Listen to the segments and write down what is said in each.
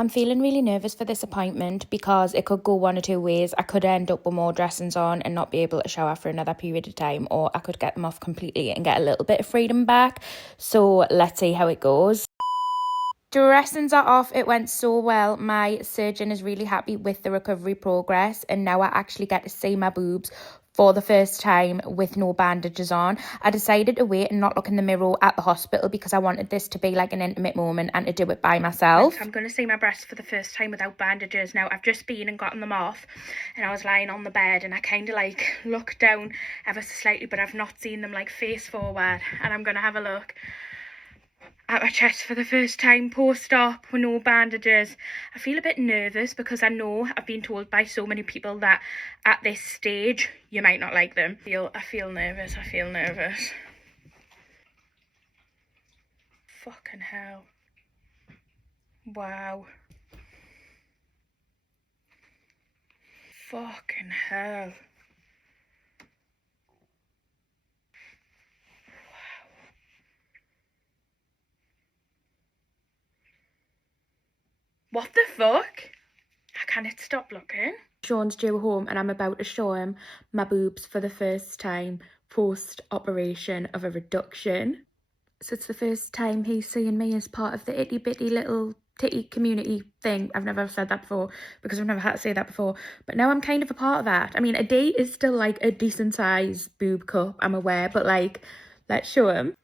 I'm feeling really nervous for this appointment because it could go one or two ways. I could end up with more dressings on and not be able to shower for another period of time, or I could get them off completely and get a little bit of freedom back. So let's see how it goes. Dressings are off. It went so well. My surgeon is really happy with the recovery progress, and now I actually get to see my boobs for the first time with no bandages on. I decided to wait and not look in the mirror at the hospital because I wanted this to be like an intimate moment and to do it by myself. I'm going to see my breasts for the first time without bandages now. I've just been and gotten them off, and I was lying on the bed and I kind of like looked down ever so slightly, but I've not seen them like face forward, and I'm going to have a look at my chest for the first time post-op with no bandages. I feel a bit nervous because I know I've been told by so many people that at this stage you might not like them. I feel nervous. Fucking hell. Wow. Fucking hell. What the fuck? I can't stop looking. Sean's due home and I'm about to show him my boobs for the first time post-operation of a reduction. So it's the first time he's seeing me as part of the itty bitty little titty community thing. I've never said that before because I've never had to say that before. But now I'm kind of a part of that. I mean, a D is still like a decent size boob cup, I'm aware, but like, let's show him.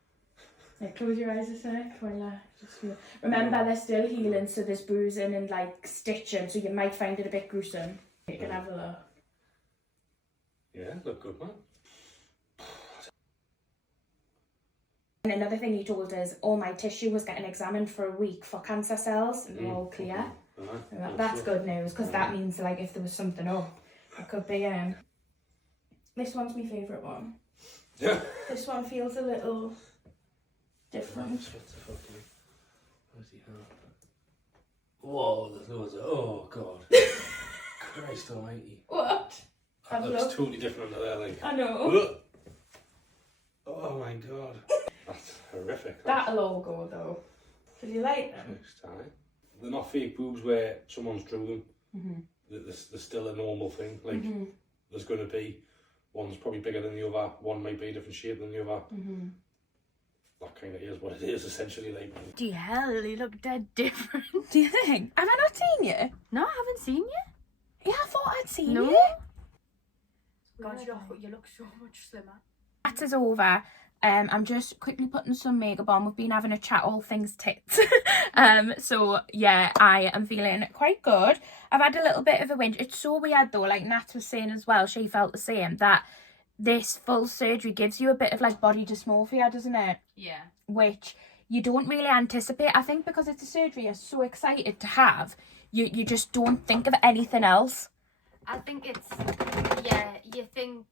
Like, close your eyes a sec while I just feel. Remember, they're still healing, so there's bruising and like stitching, so you might find it a bit gruesome. You can have a look. Yeah, look good, man. And another thing he told us, all my tissue was getting examined for a week for cancer cells, and they're all clear. And that's good news, because that means like if there was something up, it could be. This one's my favourite one. Yeah. This one feels a little different. What the fuck? Where's he at? Whoa, there's loads of. Oh god. Christ almighty. What? That looks totally different under there, like. I know. Oh my god. That's horrific. That'll all go though. Did you like them? Next time. They're not fake boobs where someone's drew them. Mm-hmm. They're still a normal thing. Like, there's going to be, one's probably bigger than the other, one might be a different shape than the other. Mm-hmm. That kind of is what it is, essentially. Like, Bloody hell, you look dead different. Do you think? Have I not seen you? No, I haven't seen you. Yeah, I thought I'd seen No. you. God, you look so much slimmer. That is over. I'm just quickly putting some makeup on. We've been having a chat all things tits. So yeah, I am feeling quite good. I've had a little bit of a whinge. It's so weird though, like Nat was saying as well, she felt the same, that this full surgery gives you a bit of like body dysmorphia, doesn't it? Yeah. Which you don't really anticipate. I think because it's a surgery you're so excited to have, you just don't think of anything else. I think it's, yeah, you think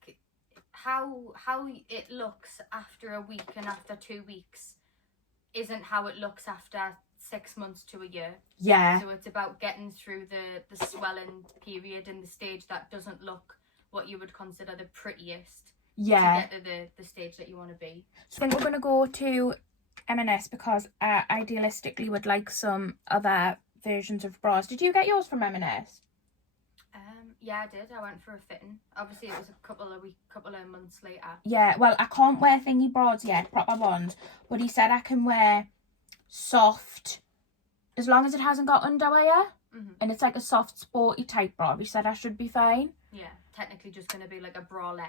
how it looks after a week and after 2 weeks isn't how it looks after 6 months to a year. Yeah. So it's about getting through the swelling period and the stage that doesn't look what you would consider the prettiest. Yeah. To get to the stage that you want to be. So I think we're going to go to M&S because I idealistically would like some other versions of bras. Did you get yours from M&S? Yeah, I did. I went for a fitting. Obviously, it was a couple of months later. Yeah, well, I can't wear thingy bras yet, proper ones. But he said I can wear soft, as long as it hasn't got underwear. Mm-hmm. And it's like a soft, sporty type bra. He said I should be fine. Yeah, technically just going to be like a bralette.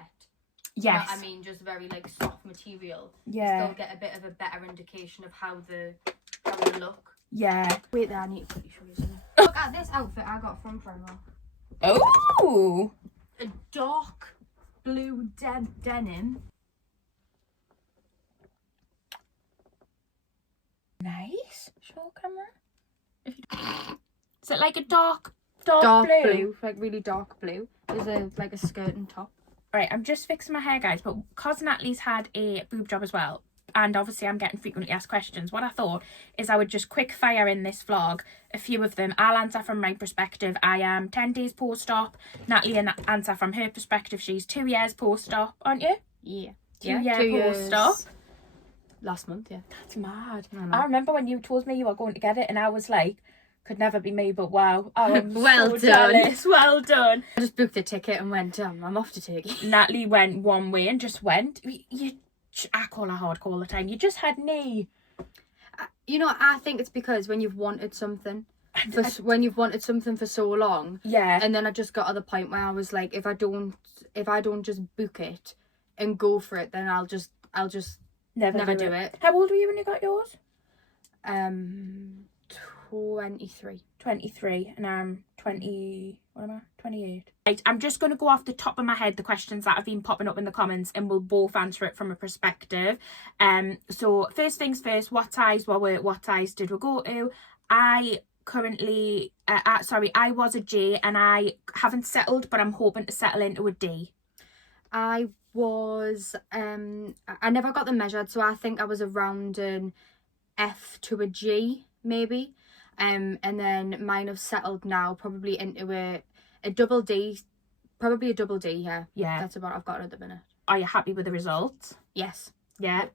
Yes. You know what I mean? Just very like soft material. Yeah. Still get a bit of a better indication of how they look. Yeah. Wait there, I need to quickly show you something. Look at this outfit I got from Primark. Oh! A dark blue denim. Nice. Show camera. Is it like a dark blue? Like really dark blue. There's like a skirt and top. Right, I'm just fixing my hair, guys, but because Natalie's had a boob job as well, and obviously I'm getting frequently asked questions, what I thought is I would just quick fire in this vlog a few of them. I'll answer from my perspective. I am 10 days post-op. Natalie will answer from her perspective. She's 2 years post-op, aren't you? Yeah. 2 years post-op. Last month, yeah. That's mad. I remember when you told me you were going to get it and I was like, Could never be me, but wow. I'm Well so done. jealous. Well done. I just booked a ticket and went, I'm off to Turkey. Natalie went one way and just went. I call her hardcore all the time. You just had knee. You know, I think it's because when you've wanted something, when you've wanted something for so long, Yeah. and then I just got to the point where I was like, if I don't just book it and go for it, then I'll just never do it. How old were you when you got yours? 23. 23, and I'm 20. What am I? 28. Right, I'm just going to go off the top of my head the questions that have been popping up in the comments, and we'll both answer it from a perspective. So first things first, what size did we go to? I currently I was a J, and I haven't settled, but I'm hoping to settle into a D. I was I never got them measured, so I think I was around an F to a G maybe, and then mine have settled now probably into a double D, probably a double D. Yeah, that's about what I've got at the minute. Are you happy with the results? Yes. Yeah.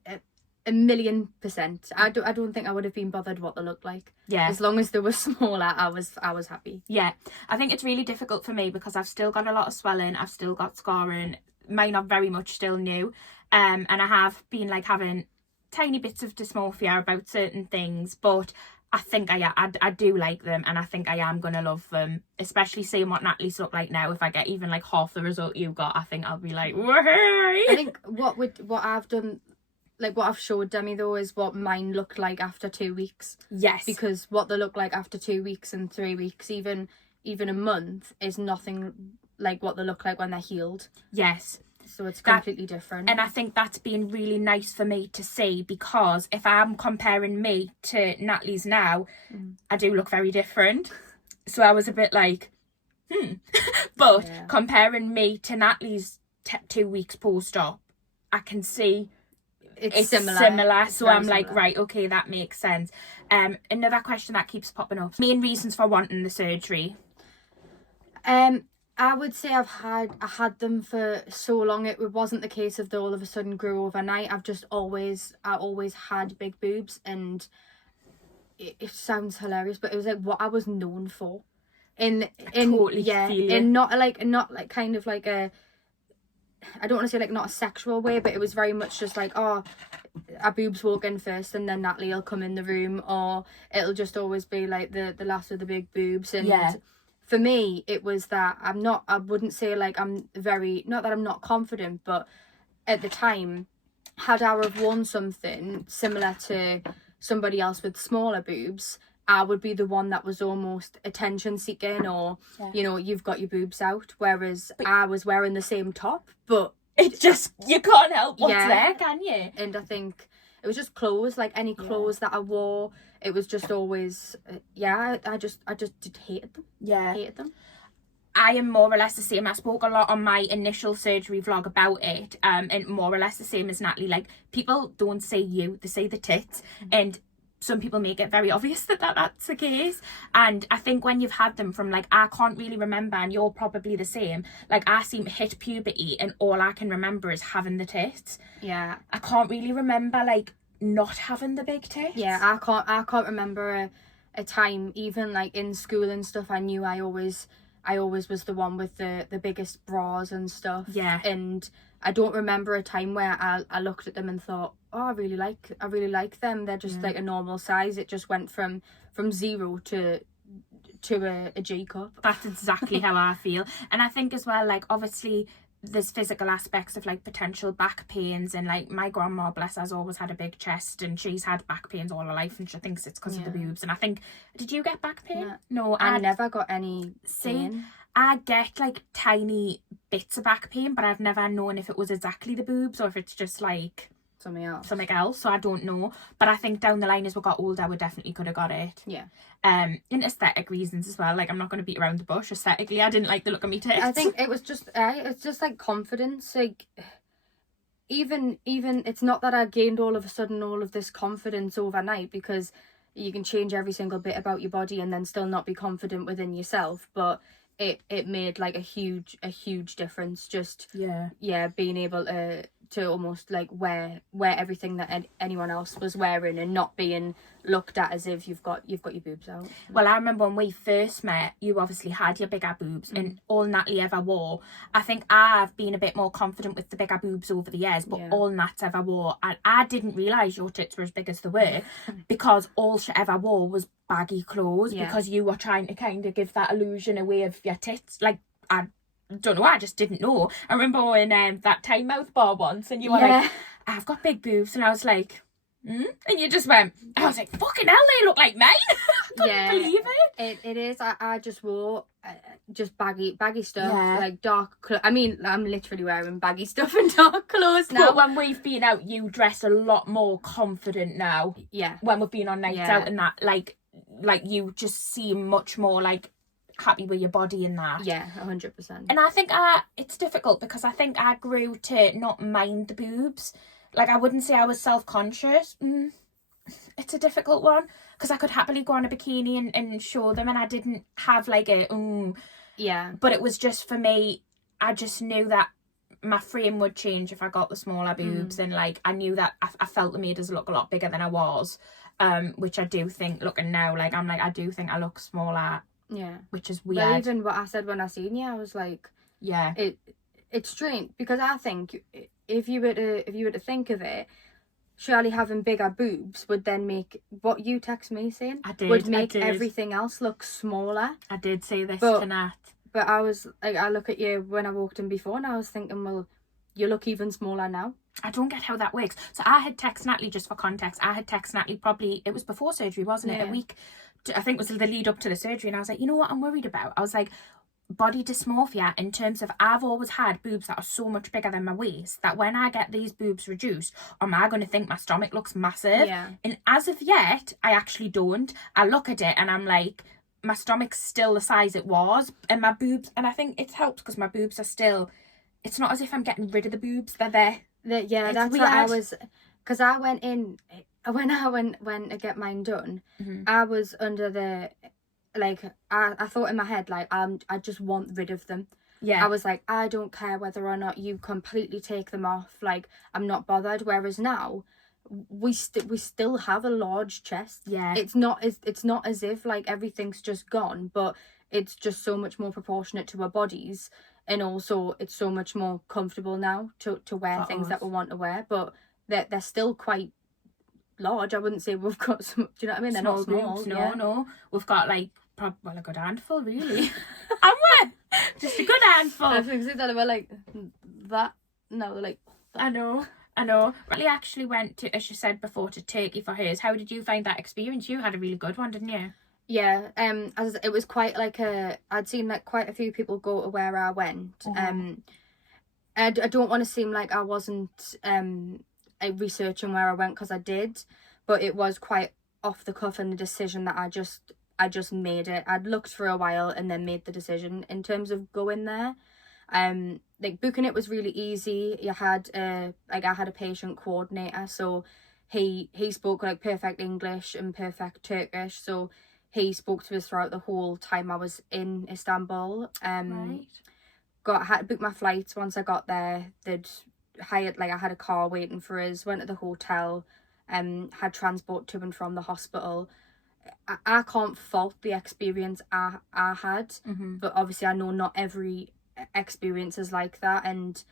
1,000,000%. I don't think I would have been bothered what they looked like. Yeah. As long as they were smaller, I was happy. Yeah. I think it's really difficult for me because I've still got a lot of swelling. I've still got scarring. Mine are very much still new. And I have been like having tiny bits of dysmorphia about certain things, but I think I do like them, and I think I am going to love them, especially seeing what Natalie's look like now. If I get even like half the result you got, I think I'll be like, woohoo! I think what I've done, like what I've showed Demi though, is what mine looked like after 2 weeks. Yes. Because what they look like after 2 weeks and 3 weeks, even a month, is nothing like what they look like when they're healed. Yes. So it's completely different. And I think that's been really nice for me to see, because if I'm comparing me to Natalie's now, I do look very different. So I was a bit like, But comparing me to Natalie's 2 weeks post-op, I can see it's similar. So I'm like, similar. Right, okay, that makes sense. Another question that keeps popping up: main reasons for wanting the surgery. I would say I had them for so long. It wasn't the case of they all of a sudden grew overnight. I always had big boobs, and it sounds hilarious, but it was like what I was known for. Totally feel you. In not kind of like a, I don't want to say like not a sexual way, but it was very much just like, oh, our boobs walk in first and then Natalie will come in the room, or it'll just always be like the lass with the big boobs. And for me, it was that I wouldn't say like I'm very, not that I'm not confident, but at the time, had I have worn something similar to somebody else with smaller boobs, I would be the one that was almost attention seeking, or you know, you've got your boobs out, whereas I was wearing the same top, but it just, you can't help what's there, can you? And I think it was just clothes, like any clothes that I wore, it was just always I just hated them. Hated them. I am more or less the same. I spoke a lot on my initial surgery vlog about it, and more or less the same as Natalie. Like, people don't say you, they say the tits, and some people make it very obvious that that's the case. And I think when you've had them from, like, I can't really remember, and you're probably the same, like, I seem to hit puberty and all I can remember is having the tits. Yeah. I can't really remember, like, not having the big tits. Yeah, I can't remember a time, even like in school and stuff, I knew I always was the one with the biggest bras and stuff. Yeah. And I don't remember a time where I looked at them and thought, oh, I really like them. They're just like a normal size. It just went from 0 to a G cup. That's exactly how I feel. And I think as well, like, obviously there's physical aspects of like potential back pains, and like my grandma, bless her, has always had a big chest and she's had back pains all her life, and she thinks it's because of the boobs. And I think, did you get back pain? No, I never got any pain. I get like tiny bits of back pain, but I've never known if it was exactly the boobs or if it's just like something else. So I don't know, but I think down the line as we got older, we definitely could have got it. In aesthetic reasons as well. Like, I'm not going to beat around the bush. Aesthetically, I didn't like the look of me tits. I think it was just it's just like confidence. Like, even it's not that I gained all of a sudden all of this confidence overnight, because you can change every single bit about your body and then still not be confident within yourself, but it made like a huge difference. Just being able to almost like wear everything that anyone else was wearing and not being looked at as if you've got your boobs out. Well, I remember when we first met, you obviously had your bigger boobs, and all Natalie ever wore, I think I've been a bit more confident with the bigger boobs over the years, but all Nat ever wore, and I didn't realise your tits were as big as they were, because all she ever wore was baggy clothes, because you were trying to kind of give that illusion away of your tits. Like, I don't know, I just didn't know. I remember when that Time Mouth bar once, and you were like, I've got big boobs, and I was like, and you just went, I was like, fucking hell, they look like mine. I couldn't believe it. It is. I just wore just baggy stuff, like dark clothes. I mean, I'm literally wearing baggy stuff and dark clothes now. But when we've been out, you dress a lot more confident now. Yeah. When we've been on nights out and that, like you just seem much more like happy with your body in that. Yeah, 100%. And I think it's difficult because I think I grew to not mind the boobs. Like, I wouldn't say I was self-conscious. It's a difficult one because I could happily go on a bikini and show them, and I didn't have like a yeah. But it was just, for me, I just knew that my frame would change if I got the smaller boobs, and like I knew that I felt they made us look a lot bigger than I was, which I do think, looking now, like I'm like, I do think I look smaller. Yeah, which is weird. But even what I said when I seen you, I was like, yeah, it's strange because I think if you were to think of it, surely having bigger boobs would then make what you text me saying would make everything else look smaller. I did say this tonight. But I was like, I look at you when I walked in before, and I was thinking, well, you look even smaller now. I don't get how that works. So I had text Natalie, just for context, I had text Natalie probably, it was before surgery, wasn't it? A week, I think it was the lead up to the surgery. And I was like, you know what I'm worried about? I was like, body dysmorphia, in terms of I've always had boobs that are so much bigger than my waist that when I get these boobs reduced, am I going to think my stomach looks massive? Yeah. And as of yet, I actually don't. I look at it and I'm like, my stomach's still the size it was, and my boobs, and I think it helps because my boobs are still, it's not as if I'm getting rid of the boobs, they're there. Yeah, it's that's weird. what I was, because I went in, when I went to get mine done, I was under the, like, I thought in my head, like, I just want rid of them. Yeah. I was like, I don't care whether or not you completely take them off, like, I'm not bothered. Whereas now, we still have a large chest. Yeah. It's not as if like everything's just gone, but it's just so much more proportionate to our bodies, and also it's so much more comfortable now to wear things that we want to wear, but they're still quite large. I wouldn't say we've got some, do you know what I mean? They're not small. Boobs, no. We've got like a good handful, really. Just a good handful. I think that we're like that. No, they're like that. I know. Riley actually went to, as she said before, to Turkey for hers. How did you find that experience? You had a really good one, didn't you? Yeah. It was quite like I'd seen like quite a few people go to where I went. I don't want to seem like I wasn't researching where I went, because I did, but it was quite off the cuff, and the decision that I just made it. I'd looked for a while and then made the decision in terms of going there. Like booking it was really easy. I had a patient coordinator, so he spoke like perfect English and perfect Turkish, so he spoke to us throughout the whole time I was in Istanbul. Right. Had to book my flights. Once I got there, they'd hired, like, I had a car waiting for us, went to the hotel, had transport to and from the hospital. I can't fault the experience I had, but obviously I know not every experience is like that, and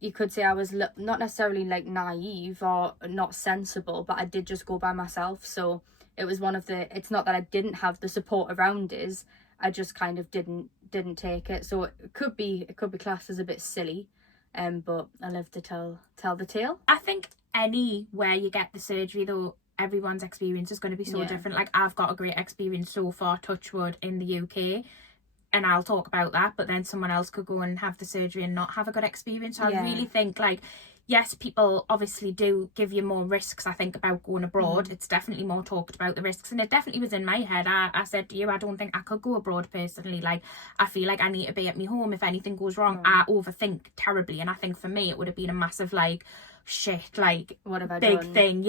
you could say I was not necessarily like naive or not sensible, but I did just go by myself. So it was one of the, it's not that I didn't have the support around us, I just kind of didn't take it. So it could be classed as a bit silly, but I live to tell the tale. I think anywhere you get the surgery though, everyone's experience is going to be so different. Like, I've got a great experience so far, touch wood, in the UK, and I'll talk about that, but then someone else could go and have the surgery and not have a good experience. So I really think, like, yes, people obviously do give you more risks, I think, about going abroad. It's definitely more talked about, the risks, and it definitely was in my head. I said to you, I don't think I could go abroad personally. Like, I feel like I need to be at my home. If anything goes wrong, I overthink terribly, and I think for me it would have been a massive, like, shit, like, what have I big done? thing,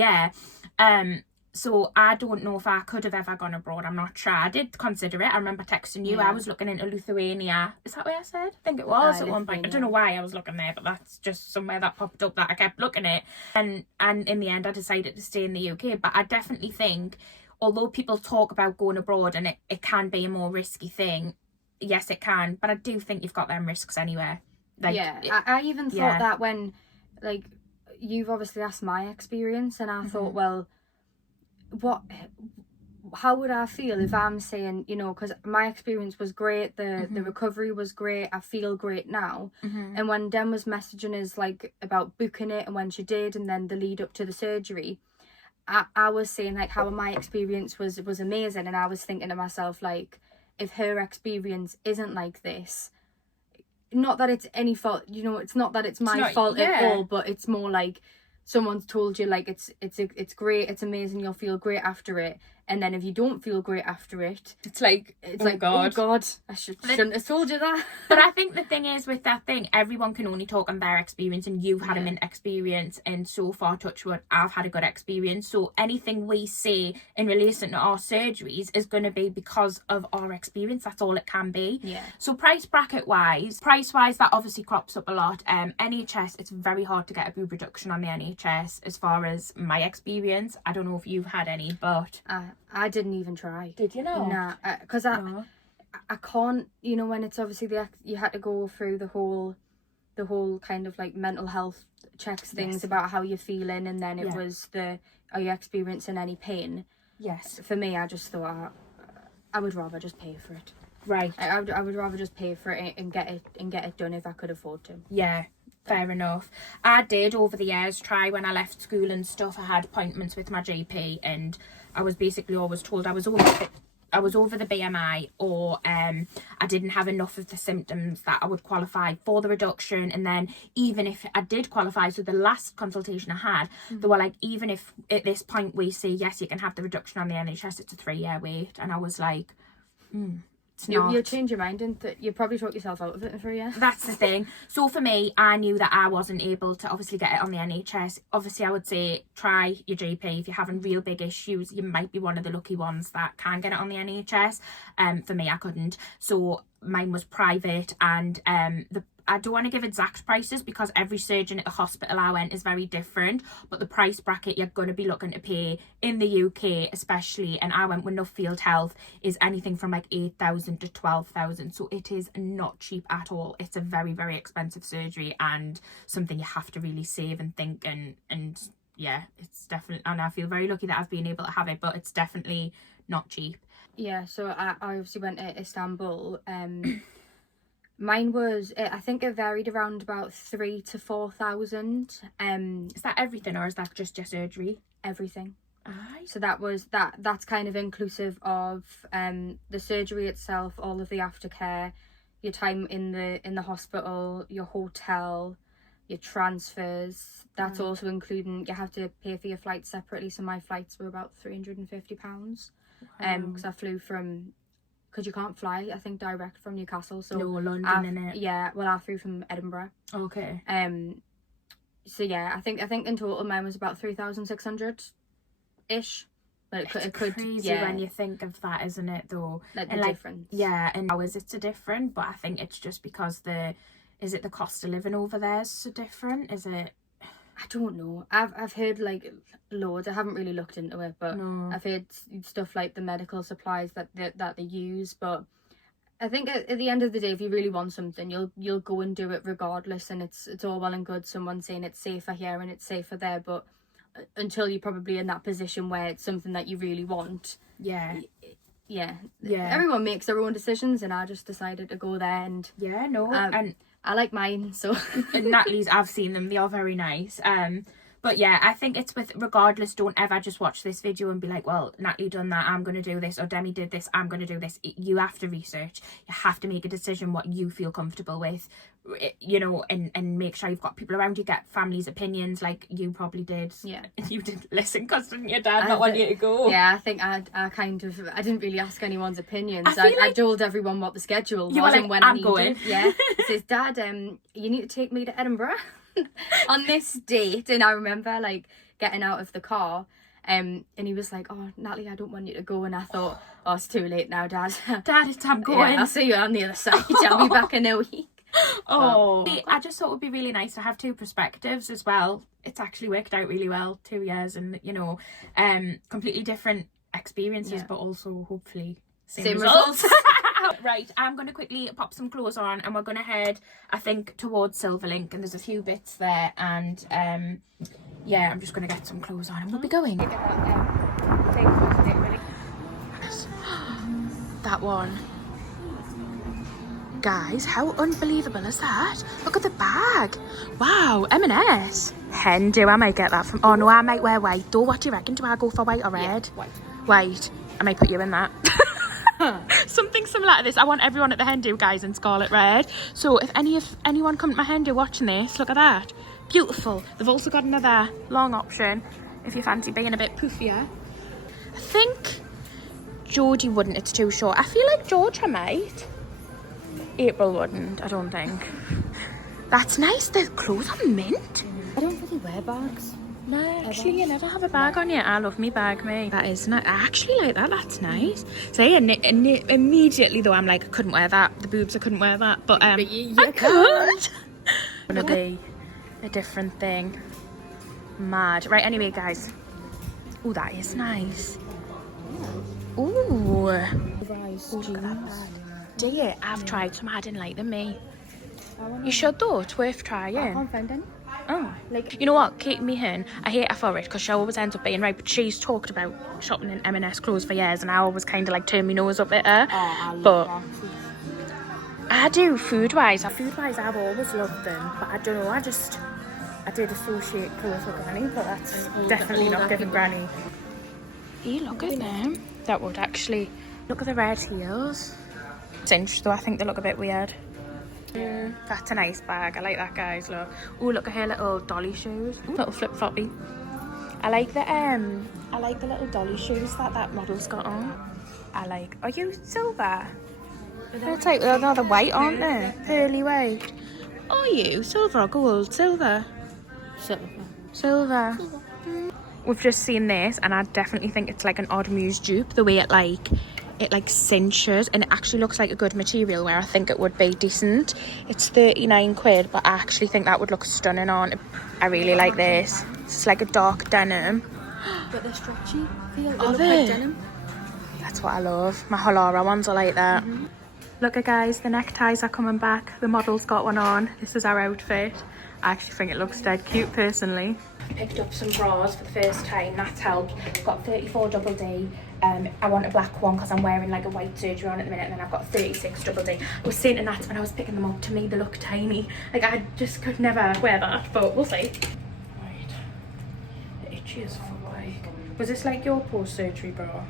So I don't know if I could have ever gone abroad. I'm not sure. I did consider it. I remember texting you. Yeah. I was looking into Lithuania. Is that what I said? I think it was at one point. I don't know why I was looking there, but that's just somewhere that popped up that I kept looking at. And in the end, I decided to stay in the UK. But I definitely think, although people talk about going abroad and it can be a more risky thing, yes, it can. But I do think you've got them risks anyway. Like, I even thought that when, like, you've obviously asked my experience, and I thought, well, how would I feel if I'm saying, you know, because my experience was great, the recovery was great, I feel great now, and when Dem was messaging us like about booking it and when she did, and then the lead up to the surgery, I was saying like how my experience was amazing, and I was thinking to myself, like, if her experience isn't like this, not that it's any fault, you know, it's not that it's my fault at all, but it's more like someone's told you like it's great, it's amazing, you'll feel great after it, and then if you don't feel great after it, it's like, oh god, I shouldn't have told you that. But I think the thing is with that thing, everyone can only talk on their experience, and you've had a mint experience, and so far, touch wood, I've had a good experience. So anything we say in relation to our surgeries is going to be because of our experience. That's all it can be. So price bracket wise, that obviously crops up a lot. NHS, it's very hard to get a boob reduction on the NHS as far as my experience. I don't know if you've had any, but I didn't even try. Did you know? Nah, because I can't, you know, when it's obviously you had to go through the whole kind of like mental health checks things about how you're feeling, and then it was are you experiencing any pain? Yes. For me, I just thought I would rather just pay for it. Right. I would rather just pay for it and get it done if I could afford to. Yeah. Fair enough. I did over the years try when I left school and stuff. I had appointments with my GP, and I was basically always told I was over the BMI, or I didn't have enough of the symptoms that I would qualify for the reduction. And then even if I did qualify, so the last consultation I had, they were like, even if at this point we say yes, you can have the reduction on the NHS, it's a 3-year wait. And I was like, You'll change your mind, and you probably talk yourself out of it for a year. That's the thing. So for me, I knew that I wasn't able to obviously get it on the NHS. Obviously, I would say try your GP. If you're having real big issues, you might be one of the lucky ones that can get it on the NHS. For me, I couldn't. So mine was private, and I don't want to give exact prices because every surgeon at the hospital I went is very different, but the price bracket you're going to be looking to pay in the UK especially, and I went with Nuffield Health, is anything from like 8,000 to 12,000. So it is not cheap at all. It's a very, very expensive surgery, and something you have to really save and think, and yeah, it's definitely, and I feel very lucky that I've been able to have it, but it's definitely not cheap. Yeah, so I obviously went to Istanbul. Mine was, I think it varied around about 3,000 to 4,000. Is that everything, or is that just your surgery? Everything. Aye. So that's kind of inclusive of the surgery itself, all of the aftercare, your time in the hospital, your hotel, your transfers. That's also including, you have to pay for your flights separately. So my flights were about £350. Because I flew from, because you can't fly, I think, direct from Newcastle. So no, London, innit? Yeah, well, I flew from Edinburgh. Okay. So yeah, I think in total mine was about 3,600 ish. But it could crazy when you think of that, isn't it? Though, like and the difference. Yeah, and hours it's a different, but I think it's just because the cost of living over there is so different? Is it? I don't know. I've heard like loads. I haven't really looked into it, but I've heard stuff like the medical supplies that they use. But I think at the end of the day, if you really want something, you'll go and do it regardless. And it's all well and good someone saying it's safer here and it's safer there, but until you're probably in that position where it's something that you really want. Yeah. Everyone makes their own decisions, and I just decided to go there, and and I like mine. So and Natalie's, I've seen them, they are very nice. But yeah, I think it's with, regardless, don't ever just watch this video and be like, well, Natalie done that, I'm going to do this, or Demi did this, I'm going to do this. You have to research. You have to make a decision what you feel comfortable with, you know, and make sure you've got people around you, get family's opinions like you probably did. Yeah. You didn't listen because didn't your dad not want you to go? Yeah, I think I didn't really ask anyone's opinions. I told everyone what the schedule was and when I needed. Going. Yeah. It says, Dad, you need to take me to Edinburgh on this date. And I remember like getting out of the car, And he was like, "Oh, Natalie, I don't want you to go." And I thought, "Oh, it's too late now, Dad." Dad, it's time going. Yeah, I'll see you on the other side. I'll be back in a week. Oh, I just thought it would be really nice to have two perspectives as well. It's actually worked out really well, 2 years, and you know, completely different experiences, but also hopefully same results. Right, I'm going to quickly pop some clothes on and we're going to head, I think, towards Silverlink, and there's a few bits there, and yeah, I'm just going to get some clothes on and we'll be going. That one. Guys, how unbelievable is that? Look at the bag. Wow, M&S. Hen do, I might get that from... Oh no, I might wear white though. What do you reckon? Do I go for white or red? White. White. I might put you in that. Something similar to this. I want everyone at the hen do, guys, in scarlet red. So if anyone come to my hen do watching this, look at that. Beautiful. They've also got another long option if you fancy being a bit poofier. I think Georgie wouldn't, it's too short. I feel like Georgia might. April wouldn't, I don't think. That's nice. The clothes are mint. I don't really wear bags. No, actually, you never have a bag on you. I love me bag, me. That is nice. I actually like that. That's nice. So yeah, immediately though, I'm like, I couldn't wear that. The boobs, I couldn't wear that. But I could. Gonna be a different thing. Mad. Right. Anyway, guys. Oh, that is nice. Ooh. Ooh, look at that bag. Dear, I've tried some. I didn't like them, me. You should though. It's worth trying. I can't find any. Oh, like, you know what, Kate Meehan, I hate her for it because she always ends up being right, but she's talked about shopping in M&S clothes for years and I always kind of like turn my nose up at her. Oh, I but love I do food-wise. Food-wise, I've always loved them, but I don't know, I did associate clothes with Granny, but that's definitely not giving Granny. Hey, look at them. That would actually, look at the red heels. Cinched though, I think they look a bit weird. That's a nice bag. I like that, guys. Look. Oh, look at her little dolly shoes. Ooh, little flip floppy. I like the little dolly shoes that model's got on. Are you silver? It's like they're the white, aren't they? Pearly white. Are you silver or gold? Silver. Silver. We've just seen this, and I definitely think it's like an Odd Muse dupe. The way it cinches, and it actually looks like a good material where I think it would be decent. It's 39 quid, but I actually think that would look stunning on. I really like this. It's like a dark denim. But they're stretchy. They look Are like they? denim. That's what I love. My Halara ones are like that. Look at, guys, the neckties are coming back. The model's got one on. This is our outfit. I actually think it looks dead cute personally. Picked up some bras for the first time. That's helped. Got 34 double D. I want a black one because I'm wearing like a white surgery on at the minute, and then I've got 36 double D. I was saying to Nat when I was picking them up, to me they look tiny. Like I just could never wear that, but we'll see. Right. The itchy as fuck. Was this like your post-surgery bra?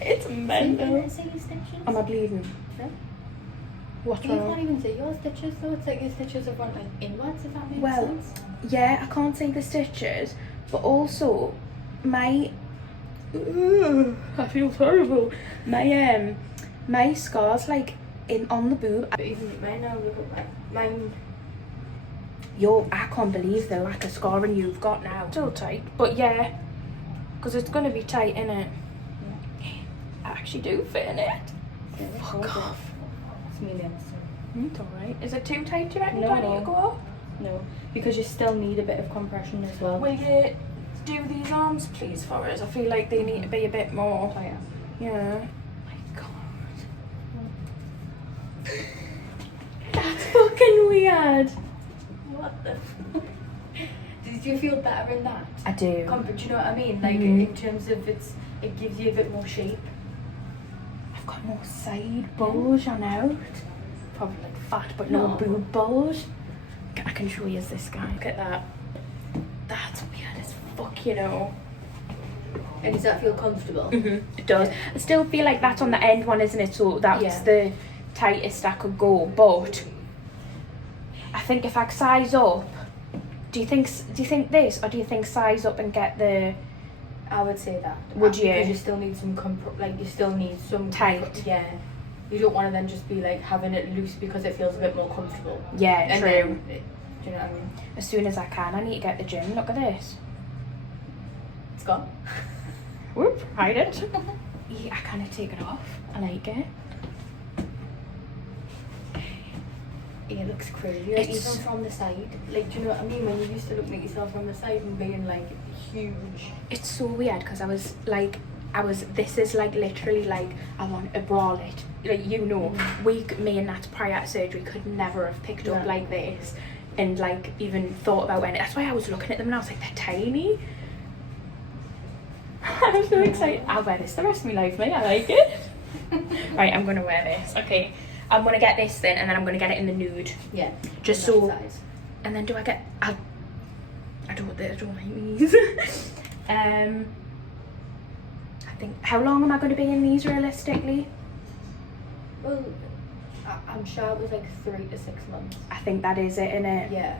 It's mental. Am I bleeding? No. What's You wrong? can't even see your stitches though. It's like your stitches have gone like inwards, if that makes Well, sense. yeah, I can't see the stitches, but also my I feel terrible. My scars like on the boob. But even mine now, look at mine. I can't believe the lack of scarring you've got now. Still tight, but yeah, because it's gonna be tight, innit? Yeah. I actually do fit in it. Fuck off. It's millions. It's alright. Is it too tight, do you reckon? No, Do I need to go up? No, because you still need a bit of compression as well. Will you do these arms, please, for us? I feel like they need to be a bit more. Oh yeah. Yeah. My God. That's fucking weird. What the? Did you feel better in that? I do. Do you know what I mean? Like in terms of it gives you a bit more shape. I've got no side bulge on out. Probably like fat, but no boob bulge. I can show you this guy. Look at that. That's weird as fuck, you know. And does that feel comfortable? It does. Yeah. I still feel like that's on the end one, isn't it? So that's Yeah. the tightest I could go. But I think if I size up, do you think this, or do you think size up and get the? I would say that. Would you? Because you still need some you still need some Tight. Yeah. You don't want to then just be like having it loose because it feels a bit more comfortable. Yeah, And true. then, do you know what I mean? As soon as I can, I need to get the gym. Look at this. It's gone. Whoop, hide it. Yeah, I kind of take it off. I like it. It looks crazy. It's- Even from the side. Like, do you know what I mean? When you used to look at yourself from the side and being like huge. It's so weird because this is like literally like I want a bralette. Like, you know, me and Nat prior to surgery could never have picked up No. like this and like even thought about when. That's why I was looking at them and I was like, they're tiny. I'm so excited. I'll wear this the rest of my life, mate. I like it. Right, I'm gonna wear this. Okay, I'm gonna get this then, and then I'm gonna get it in the nude. Yeah. Just in that so. size. And then do I get? I don't like these. I think. How long am I going to be in these realistically? Well, I'm sure it was like 3 to 6 months. I think that is it, innit? Yeah.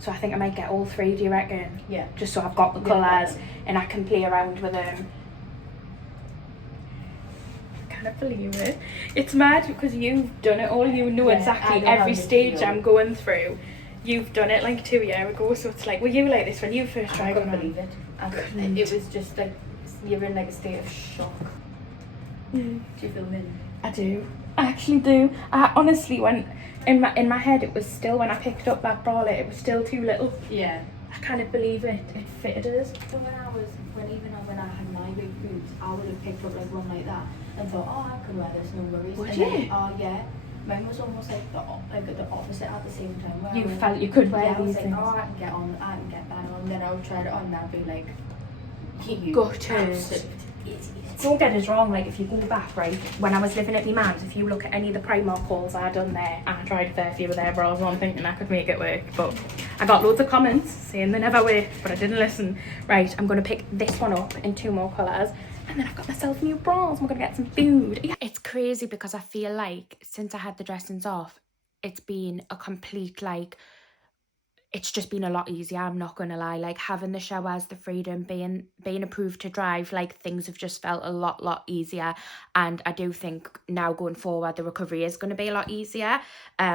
So I think I might get all 3. Do you reckon? Yeah. Just so I've got the colours and I can play around with them. I can't believe it. It's mad because you've done it all. You know Yeah, exactly I know how every you stage feel. I'm going through. You've done it like 2 years ago, so it's like, were you like this when you first I tried couldn't on? believe it. It was just like, you're in like a state of shock. Yeah. Do you feel me? I do. I actually do. I honestly, when in my head, it was still, when I picked up that bralette, it was still too little. Yeah. I can't believe it. It fitted us. So when I had my big boobs, I would have picked up like one like that and thought, oh, I could wear this, no worries. Would and you? Then, oh yeah. Mine was almost like the opposite at the same time. Where You I went, felt you could wear yeah, I was these like, things. oh, I can get that on. Then I would try it on and I'd be like, you Gutters. absolute idiot. Don't get us wrong, like if you go back, right, when I was living at my mum's, if you look at any of the Primark hauls I done there, I tried a fair few of their bras on thinking I could make it work, but I got loads of comments saying they never work, but I didn't listen. Right, I'm going to pick this one up in 2 more colours, and then I've got myself new bras. I'm going to get some food. Yeah. It's crazy because I feel like since I had the dressings off, it's been a complete, like, it's just been a lot easier, I'm not gonna lie. Like, having the showers, the freedom, being approved to drive, like, things have just felt a lot easier. And I do think now going forward the recovery is going to be a lot easier,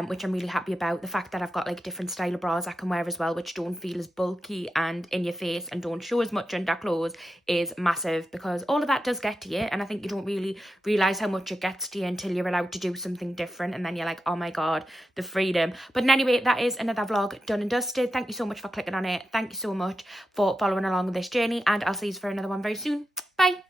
which I'm really happy about. The fact that I've got like different style of bras I can wear as well, which don't feel as bulky and in your face and don't show as much under clothes, is massive, because all of that does get to you, and I think you don't really realise how much it gets to you until you're allowed to do something different, and then you're like, oh my god, the freedom. But anyway, that is another vlog done and dusted. Thank you so much for clicking on it. Thank you so much for following along this journey, and I'll see you for another one very soon. Bye.